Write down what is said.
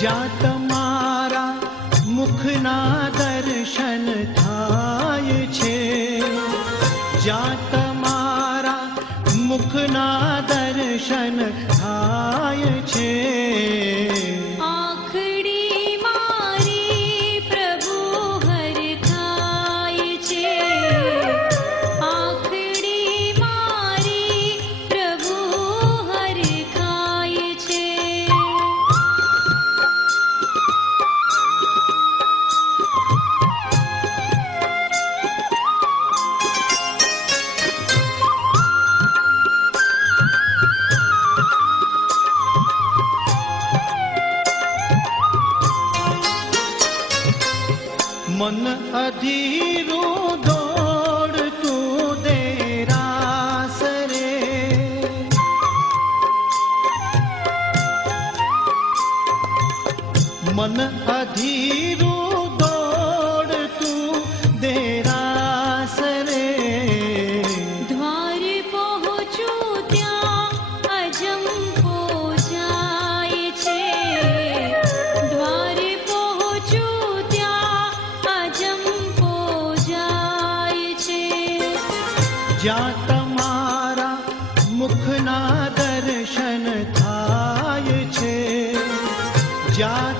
જ્યાં તમારા મુખના દર્શન થાય છે, જ્યાં તમારા મુખના દર્શન થાય છે, મન અધીરું દોડતું દેરાસ રે, મન અધીરું દોડતું દેરાસ રે, દ્વાર પહોંચું ત્યાં અજંપો જાય છે, દ્વાર પહોંચું જ્યાં તમારા મુખના દર્શન થાય છે, જ્યાં